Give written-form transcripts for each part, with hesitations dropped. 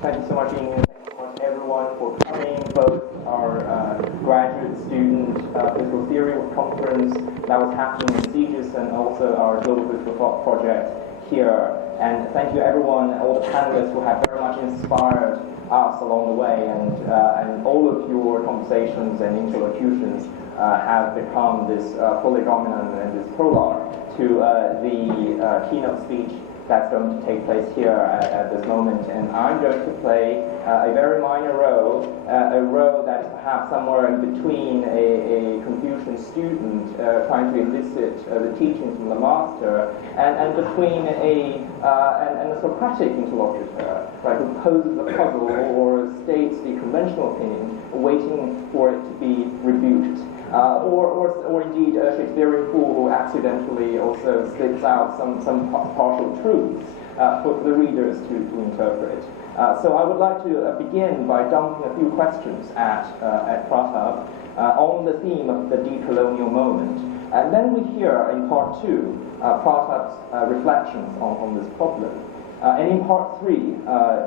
Thank you so much, Ian. Thank you so much, everyone, for coming, both our graduate student political theory conference that was happening in CGIS and also our Global Political Thought project here. And thank you, everyone, all the panelists who have very much inspired us along the way, and all of your conversations and interlocutions have become this fully dominant and this prologue to the keynote speech that's going to take place here at this moment. And I'm going to play a very minor role, a role that is perhaps somewhere in between a Confucian student trying to elicit the teachings from the master, and between a Socratic interlocutor, right, who poses a puzzle or states the conventional opinion, waiting for it to be rebuked. Or indeed a Shakespearean fool who accidentally also spits out some partial truths for the readers to interpret. So I would like to begin by dumping a few questions at Pratap on the theme of the decolonial moment. And then we hear in part two Pratap's reflections on this problem. And in part three,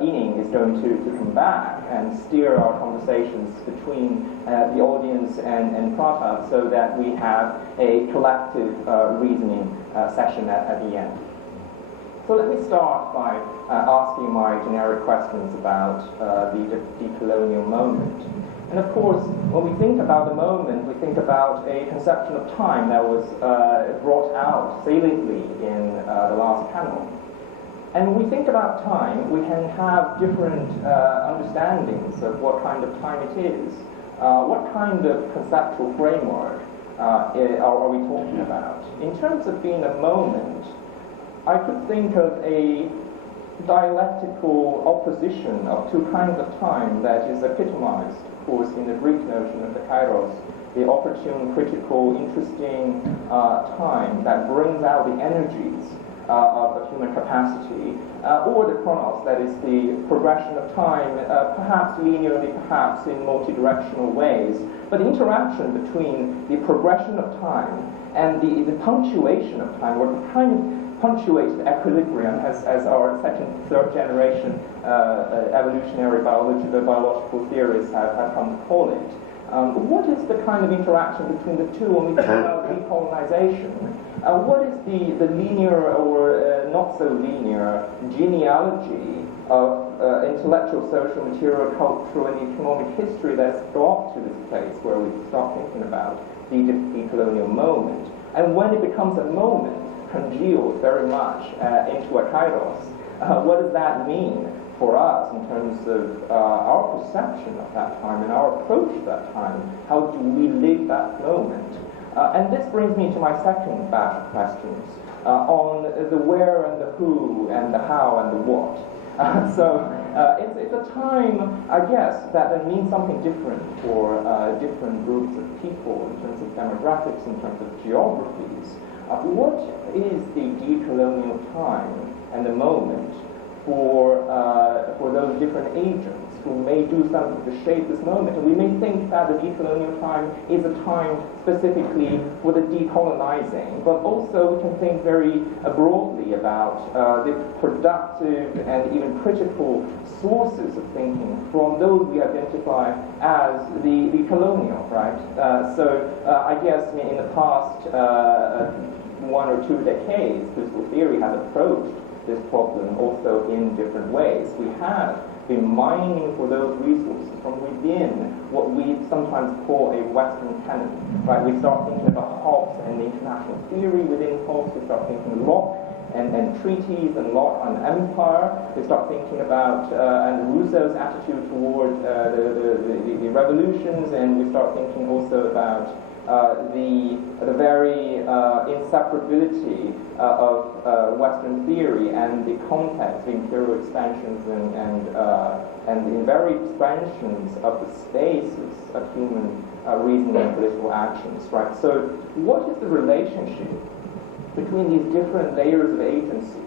Yining is going to come back and steer our conversations between the audience and Pratap so that we have a collective reasoning session at the end. So let me start by asking my generic questions about the decolonial moment. And of course, when we think about the moment, we think about a conception of time that was brought out saliently in the last panel. And when we think about time, we can have different understandings of what kind of time it is. What kind of conceptual framework are we talking about? In terms of being a moment, I could think of a dialectical opposition of two kinds of time that is epitomized, of course, in the Greek notion of the kairos, the opportune, critical, interesting time that brings out the energies of human capacity, or the chronos, that is the progression of time, perhaps linearly, perhaps in multi-directional ways, but the interaction between the progression of time and the punctuation of time, or the kind of punctuates the equilibrium, as our second, third generation evolutionary biological theorists have come to call it. What is the kind of interaction between the two when we talk about decolonization? What is the linear or not so linear genealogy of intellectual, social, material, cultural, and economic history that's brought to this place where we start thinking about the decolonial moment? And when it becomes a moment, congealed very much into a kairos, what does that mean for us in terms of our perception of that time and our approach to that time? How do we live that moment? And this brings me to my second batch of questions on the where and the who and the how and the what. So it's a time, I guess, that means something different for different groups of people in terms of demographics, in terms of geographies. What is the decolonial time and the moment for those different agents who may do something to shape this moment? And we may think that the decolonial time is a time specifically for the decolonizing, but also we can think very broadly about the productive and even critical sources of thinking from those we identify as the colonial, right? So I guess in the past 1 or 2 decades, political theory has approached this problem also in different ways. We have been mining for those resources from within what we sometimes call a Western canon, right? We start thinking about Hobbes and the international theory within Hobbes. We start thinking Locke and treaties and Locke on empire. We start thinking about and Rousseau's attitude toward the revolutions, and we start thinking also about the very inseparability of Western theory and the context of imperial expansions and the very expansions of the spaces of human reasoning and political actions, right? So what is the relationship between these different layers of agency?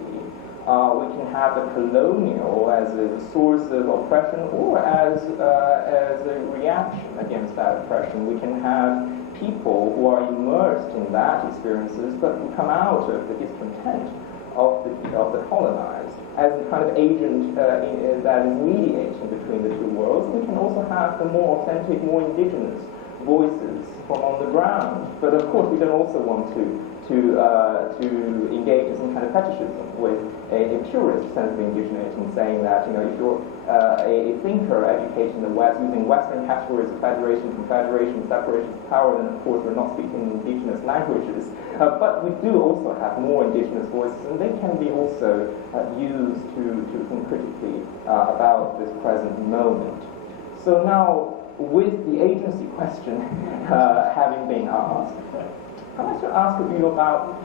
We can have the colonial as a source of oppression or as a reaction against that oppression. We can have people who are immersed in that experiences but who come out of the discontent of the colonized as a kind of agent that is mediating between the two worlds. We can also have the more authentic, more indigenous voices from on the ground. But of course, we don't also want to engage in some kind of fetishism with a purist sense of indigeneity, saying that, if you're a thinker educated in the West using Western categories of federation, confederation, separation of power, then of course we're not speaking indigenous languages. But we do also have more indigenous voices, and they can be also used to think critically about this present moment. So now, with the agency question having been asked, I'd like to ask of you about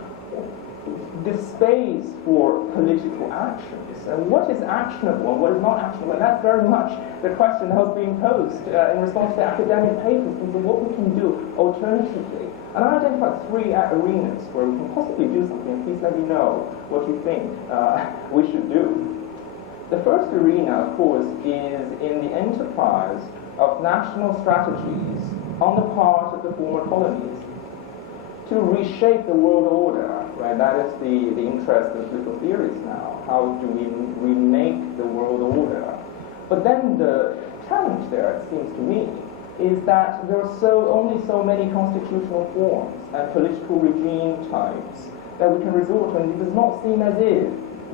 the space for political actions, and what is actionable and what is not actionable. And that's very much the question that was being posed in response to academic papers, in terms of what we can do alternatively. And I identified 3 arenas where we can possibly do something. Please let me know what you think we should do. The first arena, of course, is in the enterprise of national strategies on the part of the former colonies to reshape the world order, right? That is the interest of political theories now. How do we remake the world order? But then the challenge there, it seems to me, is that there are only so many constitutional forms and political regime types that we can resort to, and it does not seem as if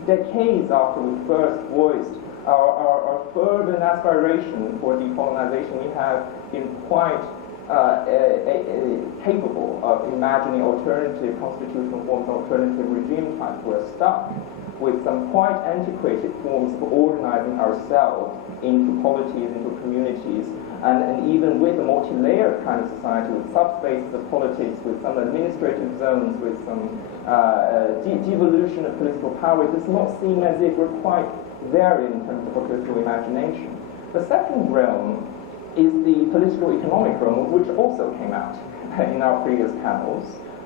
decades after we first voiced our fervent aspiration for decolonization, we have been quite capable of imagining alternative constitutional forms, alternative regime types. We're stuck with some quite antiquated forms of organizing ourselves into polities, into communities, and even with a multi-layered kind of society, with subspaces of politics, with some administrative zones, with some devolution of political power. It does not seem as if we're quite there in terms of political imagination. The second realm is the political economic realm, which also came out in our previous panels.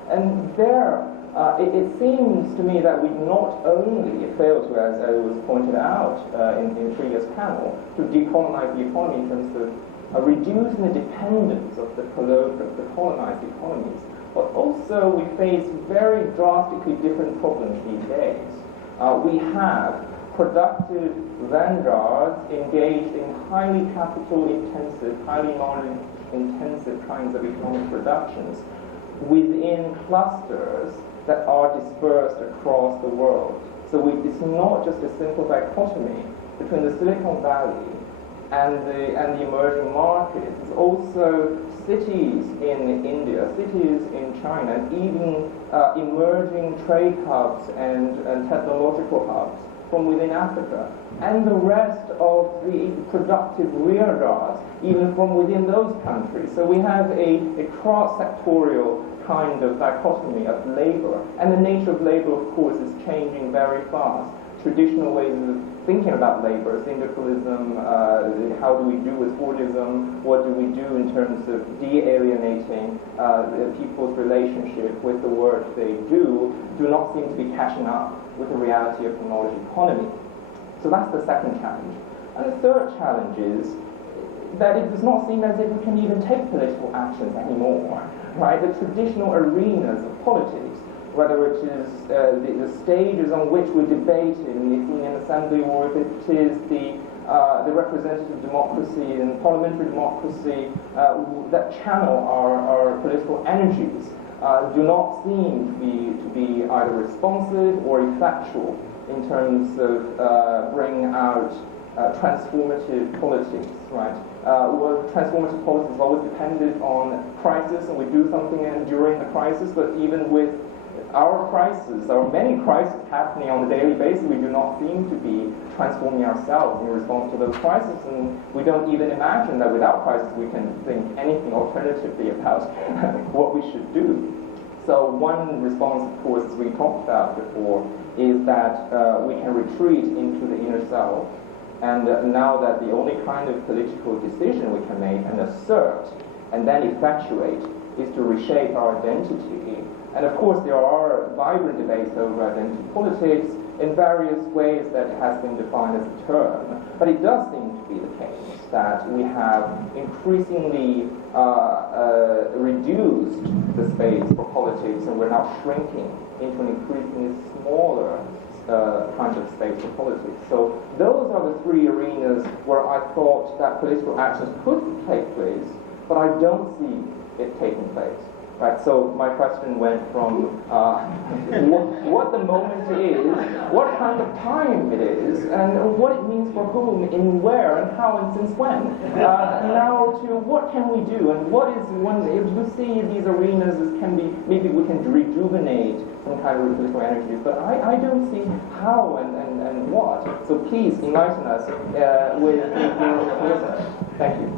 And there, it seems to me that we not only failed to, as was pointed out in the previous panel, to decolonize the economy in terms of reducing the dependence of the colonized economies, but also we face very drastically different problems these days. We have productive vanguards engaged in highly capital-intensive, highly knowledge-intensive kinds of economic productions within clusters that are dispersed across the world. So it's not just a simple dichotomy between the Silicon Valley and the emerging markets. It's also cities in India, cities in China, and even emerging trade hubs and technological hubs from within Africa, and the rest of the productive rearguards, even from within those countries. So we have a cross-sectorial kind of dichotomy of labor, and the nature of labor, of course, is changing very fast. Traditional ways of thinking about labor, syndicalism, how do we do with Fordism, what do we do in terms of de-alienating people's relationship with the work they do not seem to be catching up with the reality of the knowledge economy. So that's the second challenge. And the third challenge is that it does not seem as if we can even take political actions anymore, right? The traditional arenas of politics, whether it is the stages on which we debate in the Athenian Assembly, or if it is the representative democracy and parliamentary democracy that channel our political energies, do not seem to be either responsive or effectual in terms of bringing out transformative politics, right? Well, transformative politics is always dependent on crisis, and we do something during the crisis, but even with our crisis, there are many crises happening on a daily basis. We do not seem to be transforming ourselves in response to those crises, and we don't even imagine that without crisis we can think anything alternatively about what we should do. So one response, of course, as we talked about before, is that we can retreat into the inner self, and now that the only kind of political decision we can make and assert and then effectuate is to reshape our identity. And of course, there are vibrant debates over identity politics in various ways that has been defined as a term. But it does seem to be the case that we have increasingly reduced the space for politics, and we're now shrinking into an increasingly smaller kind of space for politics. So those are the three arenas where I thought that political actions could take place, but I don't see it taking place. Right, so my question went from what the moment is, what kind of time it is, and what it means for whom, in where, and how, and since when. Now to what can we do, and what is one? If you see these arenas as can be, maybe we can rejuvenate some kind of political energies, but I don't see how and what. So please enlighten us with your research. Thank you.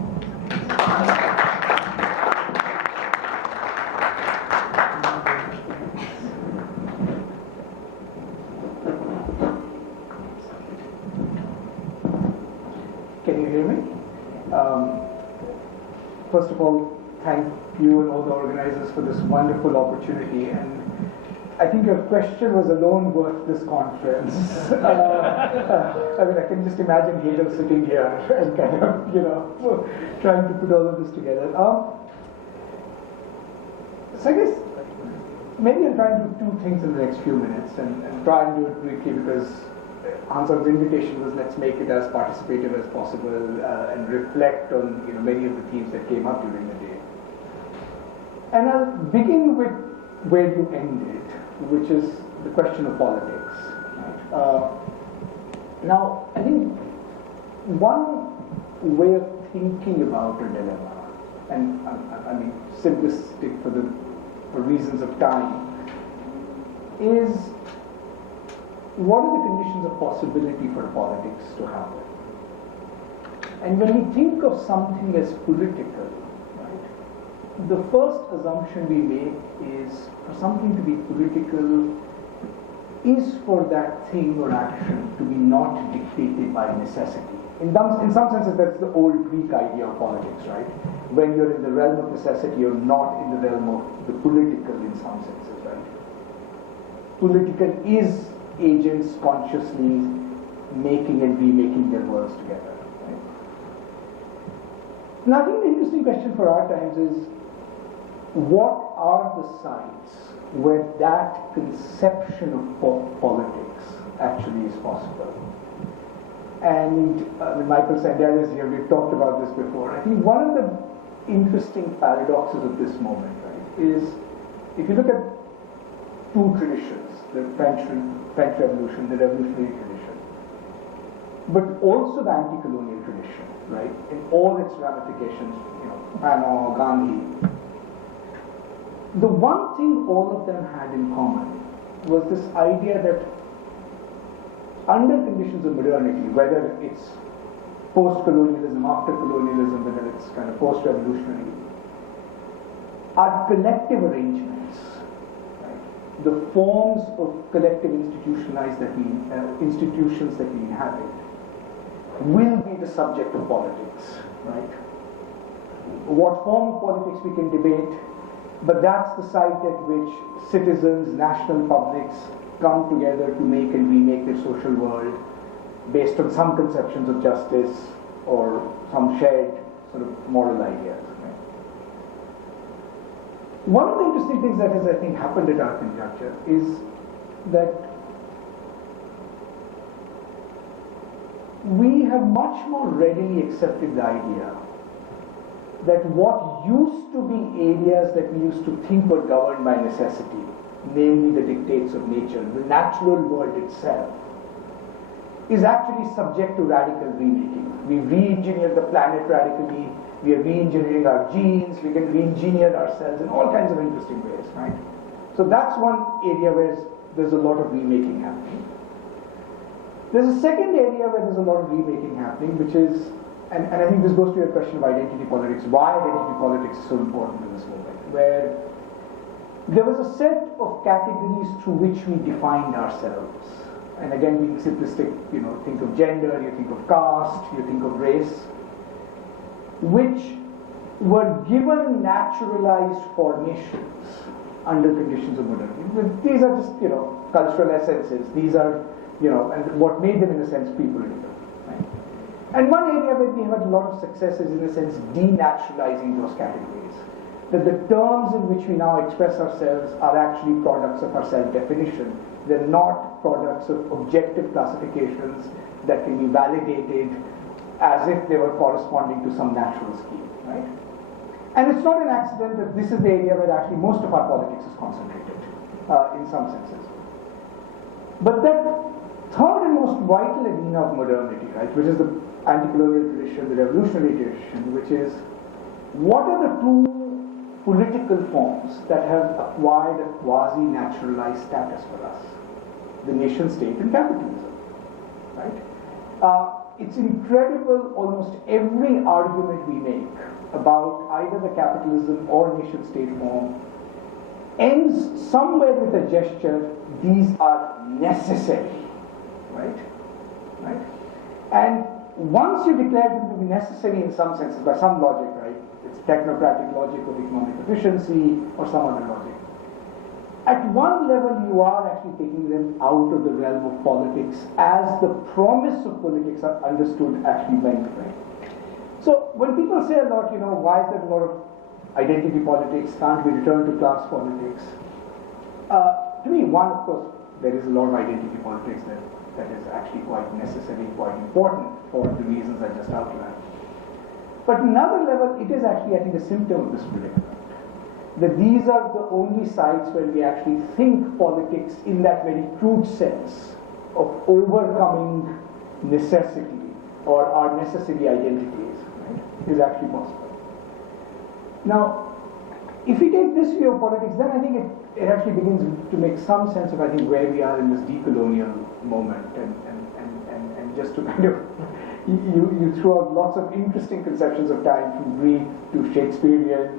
Can you hear me? First of all, thank you and all the organizers for this wonderful opportunity. And I think your question was alone worth this conference. I mean, I can just imagine Hegel sitting here and kind of, trying to put all of this together. So I guess maybe I'll try and do two things in the next few minutes and try and do it briefly because Hanson's invitation was let's make it as participative as possible and reflect on many of the themes that came up during the day. And I'll begin with where you ended, which is the question of politics. Right? Now, I think one way of thinking about a dilemma, and I mean simplistic for reasons of time, is what are the conditions of possibility for politics to happen? And when we think of something as political, right, the first assumption we make is for something to be political is for that thing or action to be not dictated by necessity. In some senses, that's the old Greek idea of politics, right? When you're in the realm of necessity, you're not in the realm of the political in some senses, right? Political is agents consciously making and remaking their worlds together. Right? Now, I think the interesting question for our times is, what are the sites where that conception of politics actually is possible? And Michael Sandel is here, we've talked about this before. I think one of the interesting paradoxes of this moment, right, is if you look at two traditions, the French Revolution, the revolutionary tradition, but also the anti-colonial tradition, right, in all its ramifications, Fanon, Gandhi. The one thing all of them had in common was this idea that under conditions of modernity, whether it's post-colonialism, after colonialism, whether it's kind of post-revolutionary, are collective arrangements. The forms of collective institutions that we inhabit will be the subject of politics, right? What form of politics we can debate, but that's the site at which citizens, national publics come together to make and remake their social world based on some conceptions of justice or some shared sort of moral ideas. One of the interesting things that has, I think, happened at our conjuncture is that we have much more readily accepted the idea that what used to be areas that we used to think were governed by necessity, namely the dictates of nature, the natural world itself, is actually subject to radical remaking. We re-engineer the planet radically. We are re-engineering our genes, we can re-engineer ourselves in all kinds of interesting ways, right? So that's one area where there's a lot of remaking happening. There's a second area where there's a lot of remaking happening, which is, and I think this goes to your question of identity politics, why identity politics is so important in this moment, where there was a set of categories through which we defined ourselves. And again, being simplistic, think of gender, you think of caste, you think of race, which were given naturalized formations under conditions of modernity. These are just, cultural essences. These are, and what made them, in a sense, people. Right? And one area where we had a lot of success is, in a sense, denaturalizing those categories. that the terms in which we now express ourselves are actually products of our self-definition. They're not products of objective classifications that can be validated as if they were corresponding to some natural scheme, right? And it's not an accident that this is the area where actually most of our politics is concentrated, in some senses. But that third and most vital arena of modernity, right, which is the anti-colonial tradition, the revolutionary tradition, which is what are the two political forms that have acquired a quasi-naturalized status for us? The nation state and capitalism, right? It's incredible, almost every argument we make about either the capitalism or nation state form ends somewhere with a gesture, these are necessary, right? Right? And once you declare them to be necessary in some senses, by some logic, right? It's technocratic logic of economic efficiency or some other logic. At one level, you are actually taking them out of the realm of politics as the promise of politics are understood actually meant, right? So when people say a lot, why is there a lot of identity politics, can't be returned to class politics? To me, one, of course, there is a lot of identity politics that is actually quite necessary, quite important for the reasons I just outlined. But another level, it is actually, I think, a symptom of this predicament. That these are the only sites where we actually think politics in that very crude sense of overcoming necessity or our necessary identities, right, is actually possible. Now, if we take this view of politics, then I think it actually begins to make some sense of, I think, where we are in this decolonial moment, and just to kind of you throw out lots of interesting conceptions of time from Greek to Shakespearean.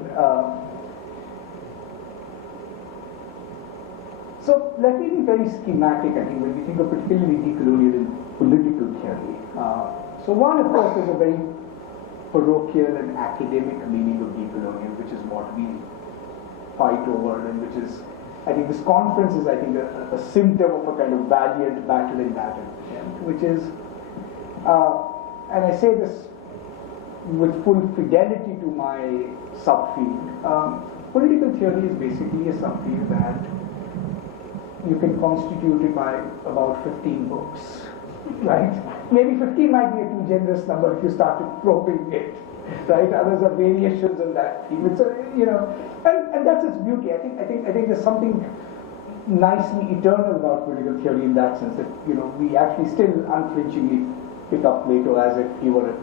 So let me be very schematic, I think, when we think of particularly decolonial in political theory. So one, of course, is a very parochial and academic meaning of decolonial, which is what we fight over, and which is, I think this conference is, I think, a symptom of a kind of valiant battle in that, which is, and I say this with full fidelity to my subfield, political theory is basically a subfield that you can constitute it by about 15 books, right? Maybe 15 might be a too generous number if you started probing it, right? Others are variations on that theme. It's and that's its beauty. I think there's something nicely eternal about political theory in that sense that we actually still unflinchingly pick up Plato as if he were a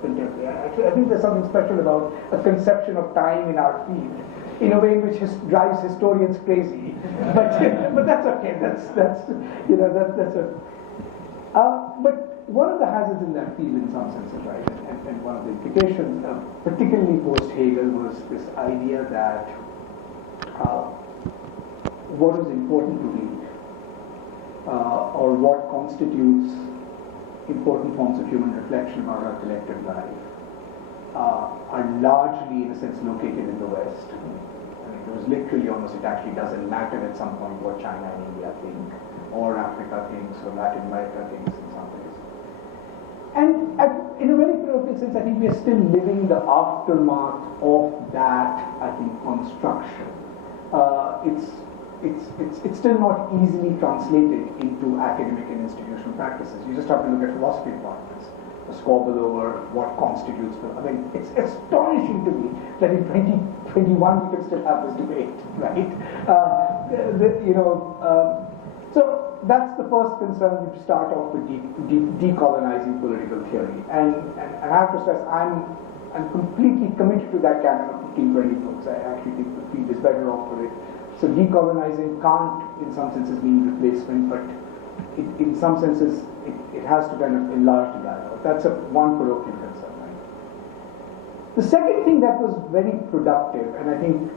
contemporary. Actually, I think there's something special about a conception of time in our field, in a way which drives historians crazy, but that's okay. That's a. But one of the hazards in that field, in some senses, right, and one of the implications, particularly post Hegel, was this idea that what is important to read, or what constitutes important forms of human reflection about our collective life, are largely, in a sense, located in the West. It was literally almost, it actually doesn't matter at some point what China and India think, or Africa thinks, or Latin America thinks in some ways. And in a very parochial sense, I think we are still living the aftermath of that, I think, construction. It's still not easily translated into academic and institutional practices. You just have to look at philosophy departments, a squabble over what constitutes. I mean, it's astonishing to me that in 2021 we can still have this debate, right? So that's the first concern. We start off with decolonizing political theory, and I have to stress I'm completely committed to that canon of 15-20 books. I actually think the field is better off for it. So decolonizing can't, in some senses, mean replacement, but in some senses, it has to kind of enlarge the dialogue. That's one parochial concern. Right? The second thing that was very productive, and I think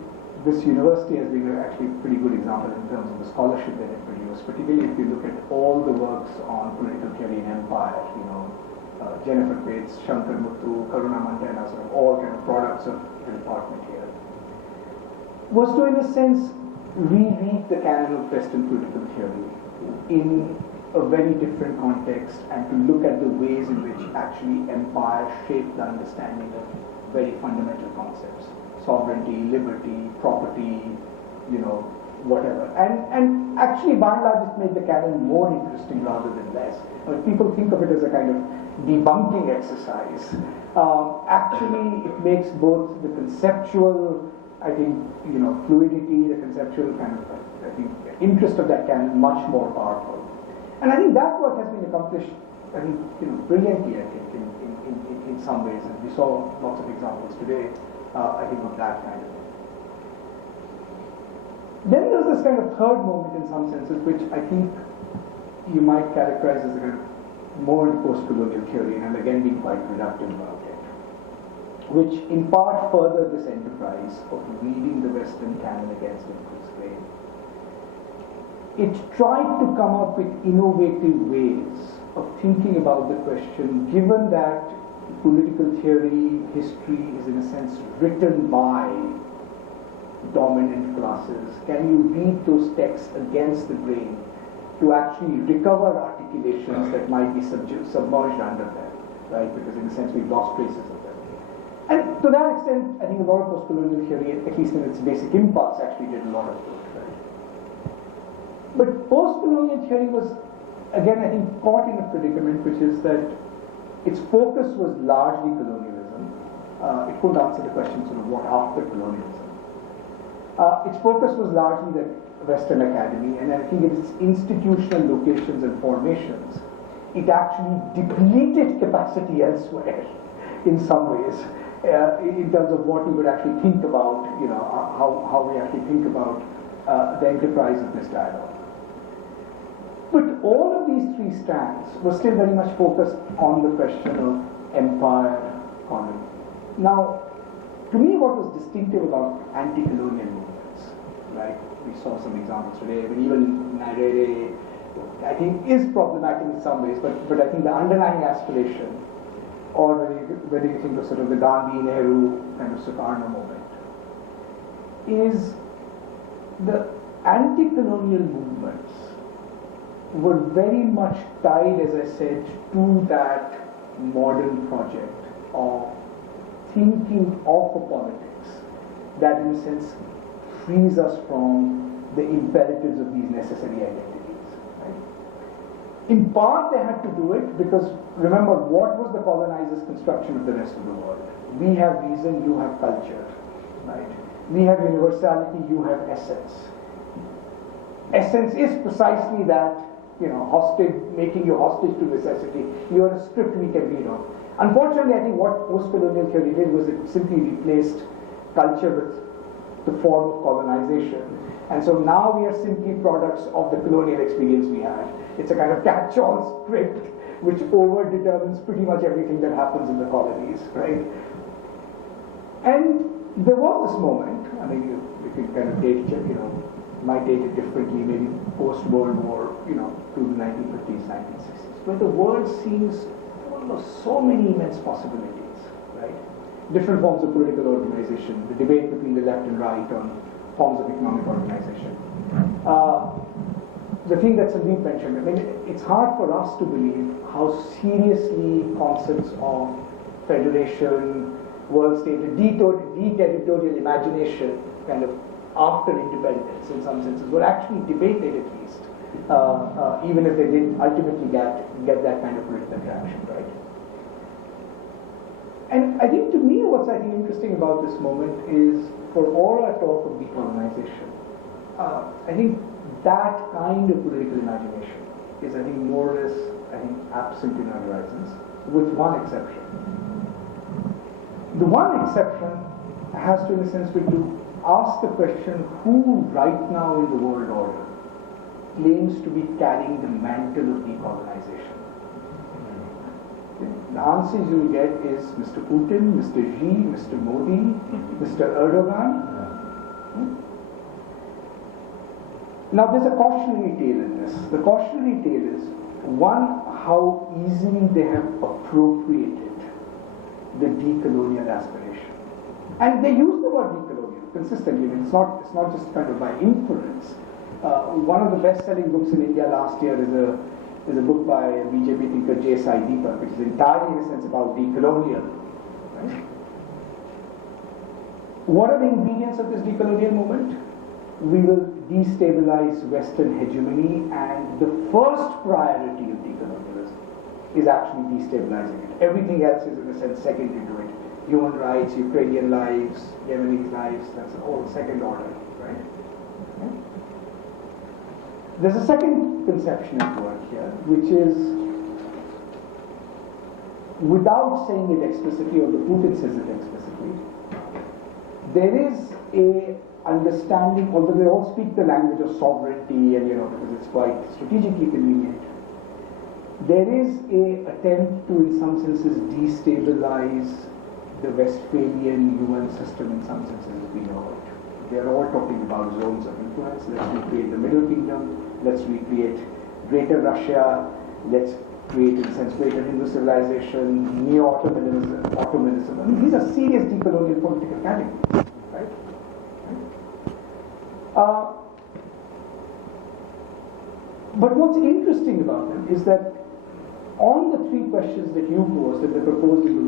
this university has been actually a pretty good example in terms of the scholarship that it produced, particularly if you look at all the works on political theory and empire, Jennifer Bates, Shankar Muthu, Karuna Mantena, sort of all kind of products of the department here, was to, in a sense, reread the canon of Western political theory in a very different context, and to look at the ways in which actually empire shaped the understanding of very fundamental concepts. sovereignty, liberty, property, whatever. And actually, by and large, it made the canon more interesting rather than less. People think of it as a kind of debunking exercise. Actually, it makes both the conceptual, fluidity, the conceptual kind of, interest of that canon much more powerful. And I think that work has been accomplished, brilliantly, in some ways. And we saw lots of examples today, of that kind of thing. Then there's this kind of third moment in some senses, which I think you might characterize as a kind of more post-colonial theory, and I'm again being quite reductive about it, which in part furthered this enterprise of reading the Western canon against its grain. It tried to come up with innovative ways of thinking about the question, given that political theory, history is in a sense written by dominant classes. Can you read those texts against the grain to actually recover articulations that might be submerged under them, right? Because in a sense we've lost traces of them. And to that extent, I think a lot of post-colonial theory, at least in its basic impulse, actually did a lot of good, right? But post-colonial theory was, again, I think, caught in a predicament, which is that its focus was largely colonialism. It couldn't answer the question, sort of, what after colonialism? Its focus was largely the Western academy, and I think in its institutional locations and formations, it actually depleted capacity elsewhere in some ways, in terms of what we would actually think about, how we actually think about the enterprise of this dialogue. But all of these three strands were still very much focused on the question of empire, colony. Now, to me, what was distinctive about anti-colonial movements, right? We saw some examples today, but even Nyerere, I think, is problematic in some ways, but I think the underlying aspiration, or whether you think of sort of the Gandhi, Nehru kind of Sukarno moment, is the anti-colonial movements were very much tied, as I said, to that modern project of thinking of a politics that, in a sense, frees us from the imperatives of these necessary identities. Right? In part, they had to do it because, remember, what was the colonizers' construction of the rest of the world? We have reason, you have culture. Right? We have universality, you have essence. Essence is precisely that, hostage, making you hostage to necessity. You are a script we can read on. Unfortunately, I think what post-colonial theory did was it simply replaced culture with the form of colonization. And so now we are simply products of the colonial experience we had. It's a kind of catch-all script which over-determines pretty much everything that happens in the colonies, right? And there was this moment, I mean, you can kind of date it, might date it differently, maybe post-World War, to the 1950s, 1960s, where the world seems full of so many immense possibilities, right? Different forms of political organization, the debate between the left and right on forms of economic organization. The thing that Sandeep mentioned, I mean, it's hard for us to believe how seriously concepts of federation, world state, a de-territorial imagination kind of after independence in some senses were actually debated at least, even if they didn't ultimately get that kind of political traction, right? And I think to me what's interesting about this moment is for all our talk of decolonization, I think that kind of political imagination is more or less absent in our horizons, with one exception. The one exception has to, in a sense, be to ask the question, who right now in the world order claims to be carrying the mantle of decolonization? The answers you will get is Mr. Putin, Mr. Xi, Mr. Modi, Mr. Erdogan. Now there's a cautionary tale in this. The cautionary tale is, one, how easily they have appropriated the decolonial aspiration. And they use the word decolonial consistently. It's not just kind of by inference. One of the best-selling books in India last year is a book by BJP thinker J. Sai Deepak, which is entirely in a sense about decolonial. Right? What are the ingredients of this decolonial movement? We will destabilize Western hegemony, and the first priority of decolonialism is actually destabilizing it. Everything else is, in a sense, secondary to it. Human rights, Ukrainian lives, Yemenis lives, that's all second order, right? Okay. There's a second conception at work here, which is, without saying it explicitly, or the Putin says it explicitly, there is a understanding, although they all speak the language of sovereignty, and because it's quite strategically convenient, there is a attempt to, in some senses, destabilize the Westphalian UN system in some senses as we know it. They are all talking about zones of influence. Let's recreate the Middle Kingdom, let's recreate Greater Russia, let's create, in a sense, Greater Hindu civilization, Neo-Ottomanism. I mean, these are serious decolonial political categories, right? But what's interesting about them is that on the three questions that you posed, that they proposed in the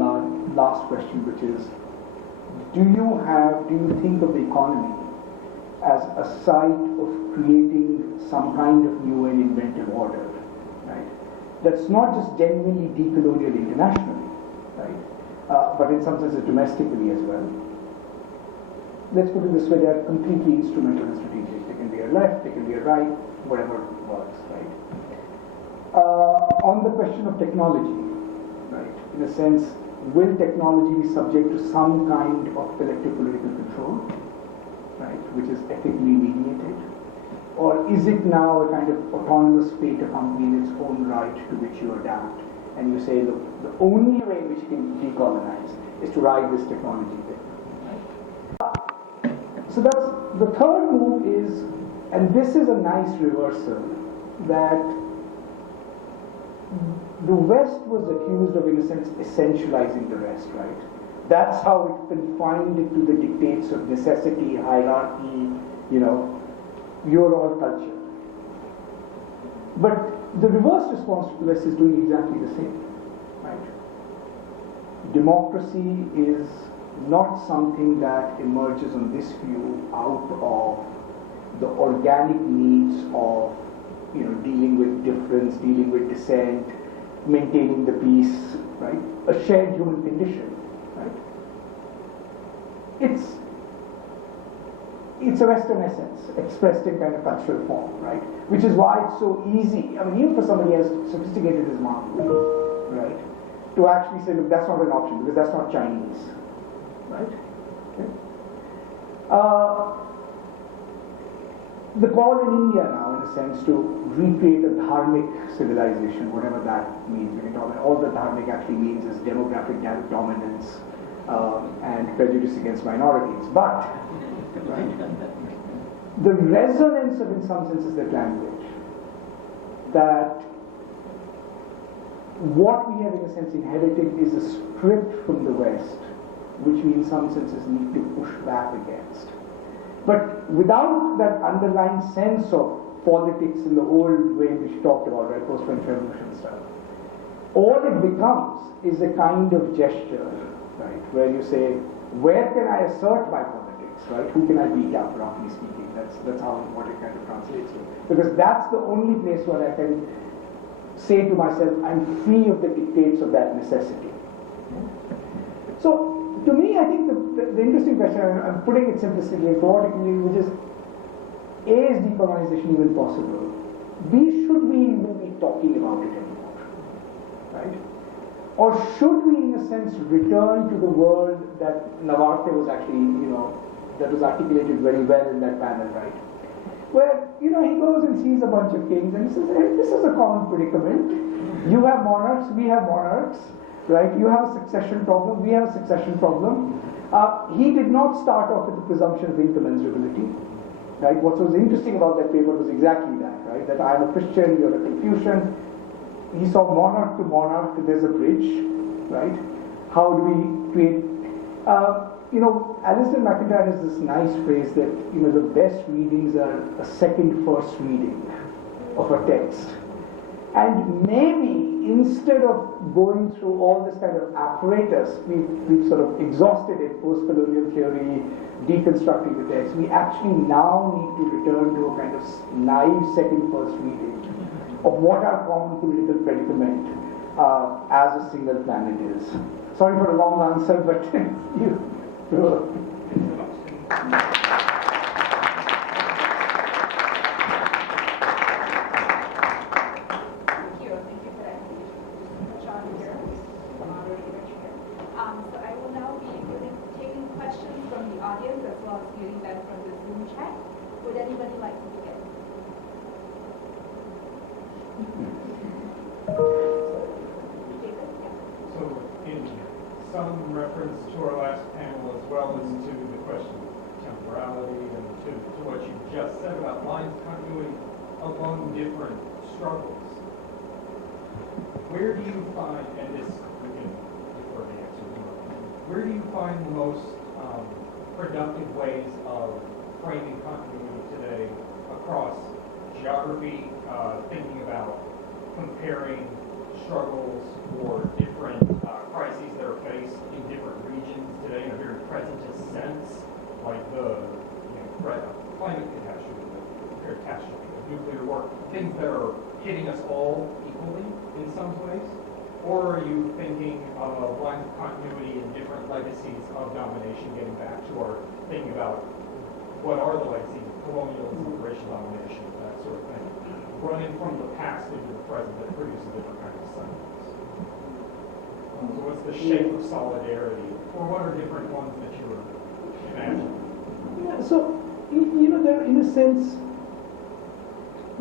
last question, which is, do you think of the economy as a site of creating some kind of new and inventive order, right? That's not just genuinely decolonial internationally, right? But in some senses domestically as well. Let's put it this way, they are completely instrumental and strategic. They can be a left, they can be a right, whatever works, right? On the question of technology, right? In a sense, will technology be subject to some kind of collective political control, right? Which is ethically mediated? Or is it now a kind of autonomous fate of company in its own right to which you adapt? And you say, look, the only way in which you can decolonize is to ride this technology thing. So that's the third move is, and this is a nice reversal, that the West was accused of, in a sense, essentializing the rest, right? That's how it confined it to the dictates of necessity, hierarchy, your all culture. But the reverse response to the West is doing exactly the same, right? Democracy is not something that emerges on this view out of the organic needs of dealing with difference, dealing with dissent, maintaining the peace, right? A shared human condition, right? It's a Western essence expressed in kind of cultural form, right? Which is why it's so easy, I mean, even for somebody as sophisticated as Mark, right? To actually say, look, that's not an option because that's not Chinese, right? Okay. The call in India now, in a sense, to recreate a dharmic civilization, whatever that means. We can talk about all that dharmic actually means is demographic dominance and prejudice against minorities. But, right, the resonance of, in some senses, that language, that what we have, in a sense, inherited is a script from the West, which we, in some senses, need to push back against. But without that underlying sense of politics in the old way which we talked about, right, post-French Revolution stuff, all it becomes is a kind of gesture, right, where you say, where can I assert my politics, right? Who can I beat up, roughly speaking? That's how what it kind of translates to. Because that's the only place where I can say to myself, I'm free of the dictates of that necessity. So, to me, I think the interesting question, I'm putting it simplistically, poetically, which is, A, is decolonization even possible? B, should we even be talking about it anymore? Right? Or should we, in a sense, return to the world that Navarrete was actually, that was articulated very well in that panel, right? Where, he goes and sees a bunch of kings and he says, hey, this is a common predicament. You have monarchs, we have monarchs. Right? You have a succession problem, we have a succession problem. He did not start off with the presumption of incommensurability. Right? What was interesting about that paper was exactly that, right? That I'm a Christian, you're a Confucian. He saw monarch to monarch, there's a bridge, right? How do we create... Alistair McIntyre has this nice phrase that, the best readings are a second first reading of a text. And maybe instead of going through all this kind of apparatus, we've sort of exhausted it, post-colonial theory, deconstructing the text. We actually now need to return to a kind of naive second first reading of what our common political predicament as a single planet is. Sorry for a long answer, but you. Would anybody like to begin? David? Yeah. So, in some reference to our last panel, as well as to the question of temporality and to what you just said about lines of continuity among different struggles, where do you find, and this we can defer the answer to, where do you find the most productive ways of framing continuity today across geography, thinking about comparing struggles or different crises that are faced in different regions today in a very presentist sense, like the threat of climate catastrophe, the catastrophe of nuclear war, things that are hitting us all equally in some ways? Or are you thinking of lines of continuity and different legacies of domination, getting back to our thinking about what are the legacies of colonialism, racial domination, that sort of thing, running from the past into the present that produces different kinds of cycles? So what's the shape of solidarity, or what are different ones that you were imagining? Yeah, so, there are, in a sense,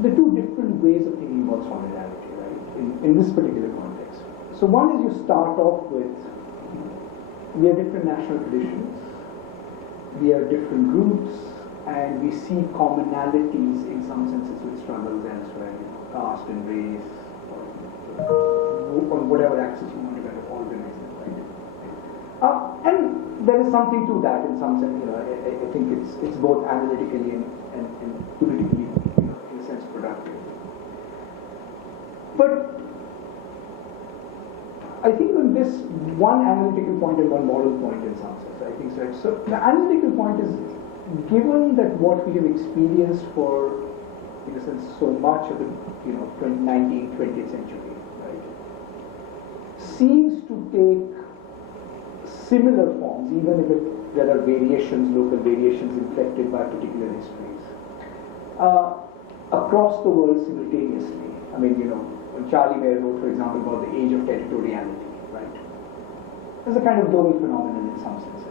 the two different ways of thinking about solidarity, right, in this particular context. So one is you start off with, we have different national traditions, we have different groups, and we see commonalities in some senses with struggles elsewhere, caste and race, or on whatever axis you want to kind of organize it, right? And there is something to that in some sense. I think it's both analytically and politically, in a sense, productive. But I think on this one analytical point and one moral point in some sense, I think so. So the analytical point is, given that what we have experienced for, in a sense, so much of the 19th, 20th century, right, seems to take similar forms, even if there are variations, local variations inflected by particular histories, across the world simultaneously. I mean, when Charlie Mayer wrote, for example, about the age of territoriality, right? There's a kind of global phenomenon in some senses.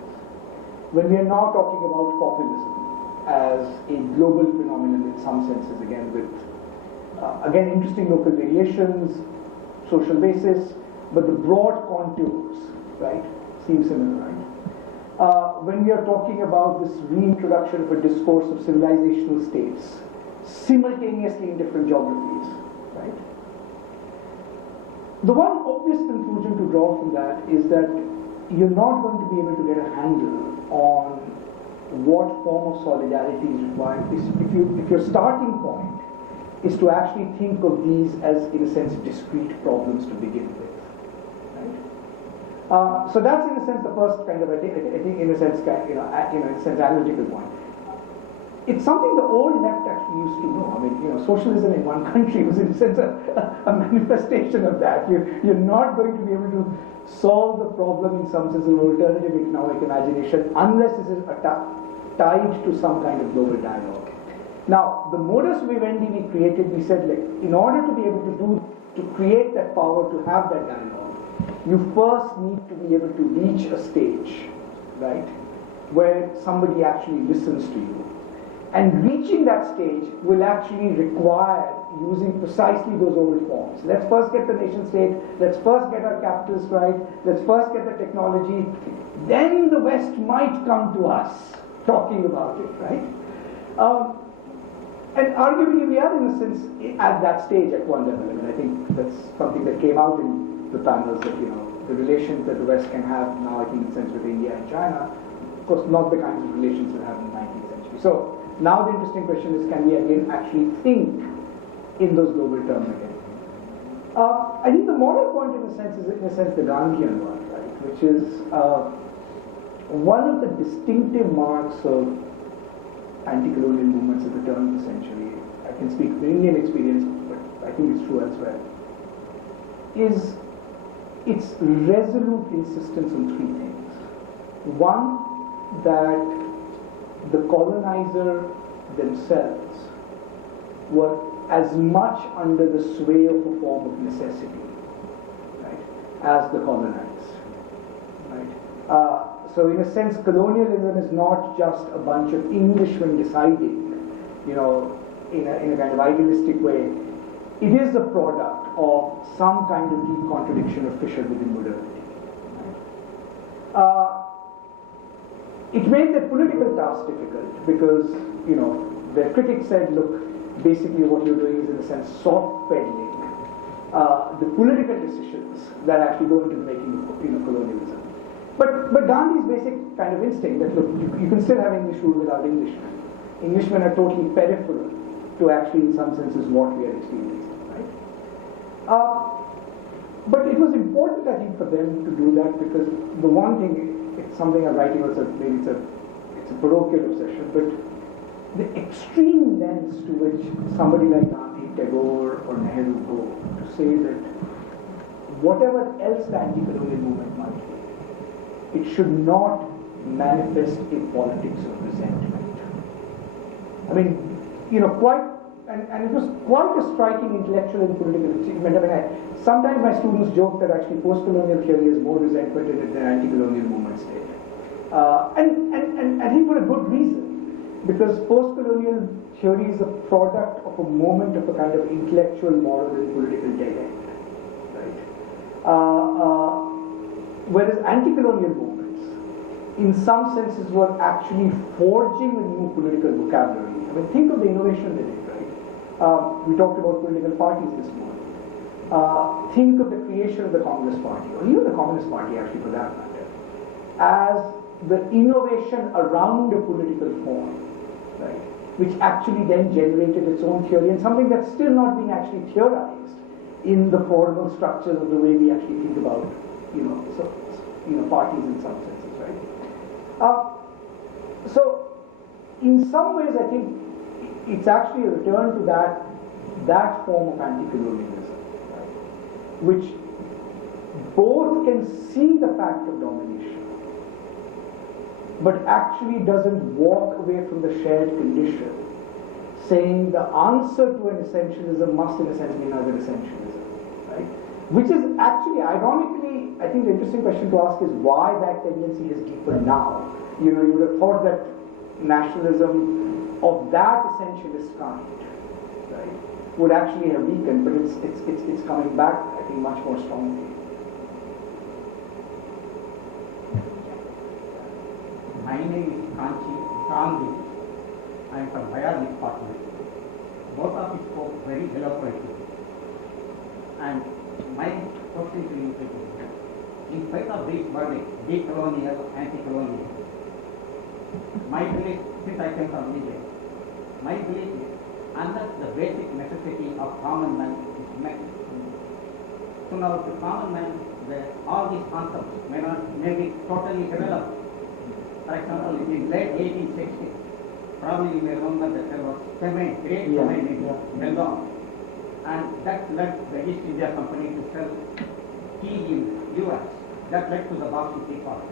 When we are now talking about populism as a global phenomenon in some senses, again with interesting local variations, social basis, but the broad contours, right, seem similar, right? When we are talking about this reintroduction of a discourse of civilizational states simultaneously in different geographies, right? The one obvious conclusion to draw from that is that you're not going to be able to get a handle on what form of solidarity is required if your starting point is to actually think of these as, in a sense, discrete problems to begin with. Right? So that's, in a sense, the first kind of, I think in a sense, in a sense, analytical point. It's something the old left actually used to know. I mean, socialism in one country was, in a sense, a manifestation of that. You're not going to be able to solve the problem in some sense of alternative economic imagination unless it is tied to some kind of global dialogue. Now, the modus vivendi we created, we said, like, in order to be able to create that power, to have that dialogue, you first need to be able to reach a stage, right, where somebody actually listens to you. And reaching that stage will actually require using precisely those old forms. Let's first get the nation state, let's first get our capitals right, let's first get the technology, then the West might come to us talking about it, right? And arguably we are, in a sense, at that stage at one level. I mean, I think that's something that came out in the panels, that, the relations that the West can have now, I think, in a sense, with India and China, of course, not the kinds of relations that happened in the 19th century. So, now the interesting question is, can we again actually think in those global terms again? I think the moral point, in a sense, is the Gandhian one, right? Which is one of the distinctive marks of anti-colonial movements at the turn of the century. I can speak from Indian experience, but I think it's true elsewhere. Is its resolute insistence on three things. One, that the colonizer themselves were as much under the sway of a form of necessity, right, as the colonized, right? So in a sense, colonialism is not just a bunch of Englishmen deciding, in a kind of idealistic way. It is a product of some kind of deep contradiction of Fisher within modernity. Right? It made the political task difficult because, their critics said, look, basically what you're doing is, in a sense, soft peddling the political decisions that actually go into the making of colonialism. But Gandhi's basic kind of instinct that, look, you can still have English rule without Englishmen. Englishmen are totally peripheral to actually, in some senses, what we are experiencing, right? But it was important, I think, for them to do that because the one thing, it's something I'm writing about, maybe it's a parochial obsession, but the extreme lengths to which somebody like Gandhi, Tagore, or Nehru go to say that whatever else the anti-colonial movement might be, it should not manifest a politics of resentment. I mean, quite, and it was quite a striking intellectual and political achievement. I mean, sometimes my students joke that actually post-colonial theory is more resentment in it than anti-colonial movements did. And I think for a good reason, because post-colonial theory is a product of a moment of a kind of intellectual, moral, and political dead end, right? Whereas anti-colonial movements, in some senses, were actually forging a new political vocabulary. I mean, think of the innovation they did, right? We talked about political parties this morning. Think of the creation of the Communist Party, or even the Communist Party, actually, for that matter, as the innovation around a political form, right? Which actually then generated its own theory, and something that's still not being actually theorized in the formal structures of the way we actually think about parties in some senses, right? So, in some ways, I think it's actually a return to that form of anti-colonialism, right? Which both can see the fact of domination, but actually doesn't walk away from the shared condition, saying the answer to an essentialism must, in a sense, be another essentialism, right? Which is actually, ironically, I think the interesting question to ask is why that tendency is deeper now. You would have thought that nationalism of that essentialist kind, right, would actually have weakened, but it's coming back, I think, much more strongly. My name is Kanji. I am from biology department. Both of you spoke very eloquently. And my question to you is, in spite of these verdicts, decolonial, anti-colonial, my belief, since I came from India, my belief is, unless the basic necessity of common man is met, so now the common man, all these concepts may be totally irrelevant. For example, in late 1860s, probably you may remember that there was famine, great famine in Bengal, and that led the East India Company to sell tea in US. That led to the Boston Tea Party.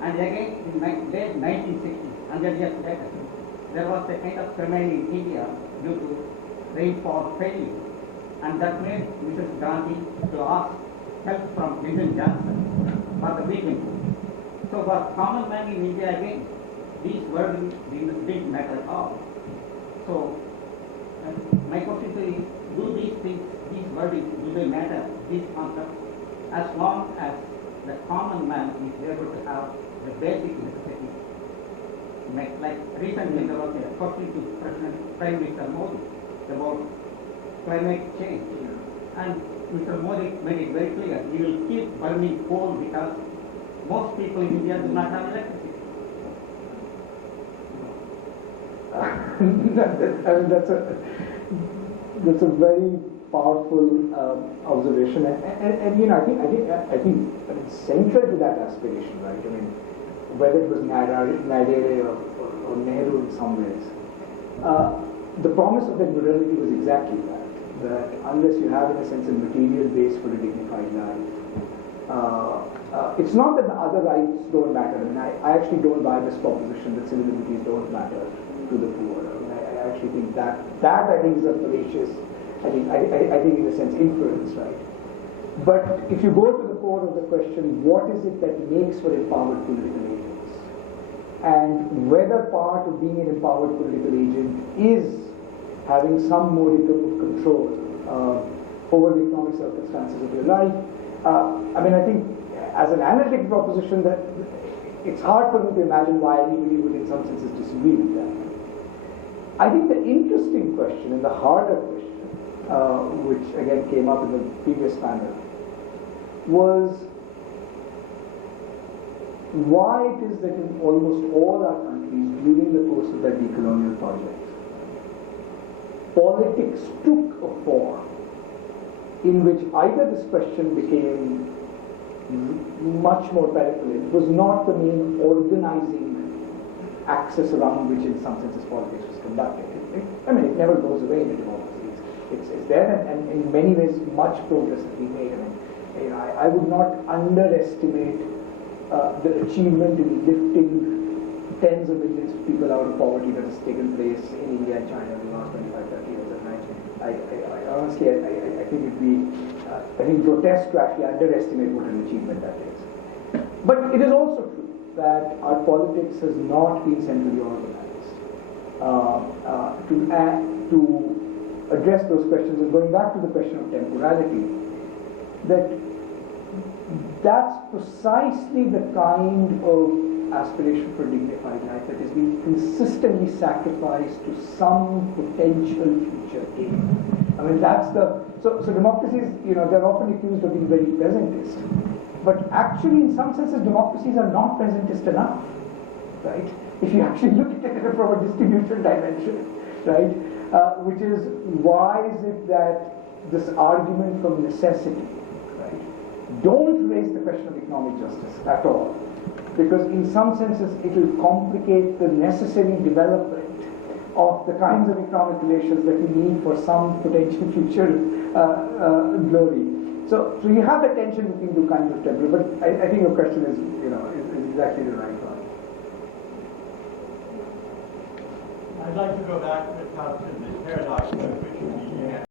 And again, in late 1960s, 100 years later, there was a kind of famine in India due to rainfall failure, and that made Mrs. Gandhi to ask help from Lyndon Johnson for the weaving. So for common man in India again, these words didn't matter at all. So my question to you is, do these things, these wordings, do they matter, these concepts, as long as the common man is able to have the basic necessities? Like recently there was a question to Prime Minister Modi about climate change. And Mr. Modi made it very clear, he will keep burning coal because most people in India do not have electricity. I mean, that's a very powerful observation, and you know, I think central to that aspiration, right? I mean, whether it was Nyerere or Nehru in some ways, the promise of that modernity was exactly that. That unless you have, in a sense, a material base for a dignified life, it's not that the other rights don't matter. I mean, I actually don't buy this proposition that civil liberties don't matter to the poor. I mean, I actually think that I think is a fallacious, I think in a sense inference, right? But if you go to the core of the question, what is it that makes for empowered political agents? And whether part of being an empowered political agent is having some modicum of control over the economic circumstances of your life. I mean, I think as an analytic proposition, that it's hard for me to imagine why anybody would, in some senses, disagree with that. I think the interesting question and the harder question, which again came up in the previous panel, was why it is that in almost all our countries during the course of that decolonial project, politics took a form in which either this question became much more peripheral. It was not the main organizing axis around which in some senses politics was conducted. I mean, it never goes away in a democracy. It's there, and in many ways much progress has been made. I mean, you know, I would not underestimate the achievement in lifting tens of millions of people out of poverty that has taken place in India and China in the last 25, 30 years. And I honestly, I think it'd be, I think grotesque to actually underestimate what an achievement that is. But it is also true that our politics has not been centrally organized to address those questions. And going back to the question of temporality, that's precisely the kind of aspiration for a dignified life that is being consistently sacrificed to some potential future gain. I mean, that's the so democracies, you know, they're often accused of being very presentist, but actually, in some senses, democracies are not presentist enough, right? If you actually look at it from a distribution dimension, right, which is why is it that this argument from necessity, right, don't raise the question of economic justice at all. Because in some senses it will complicate the necessary development of the kinds of economic relations that we need for some potential future glory. So you have the tension between two kinds of temper, but I think your question is, you know, is exactly the right one. I'd like to go back to the paradox with which we began.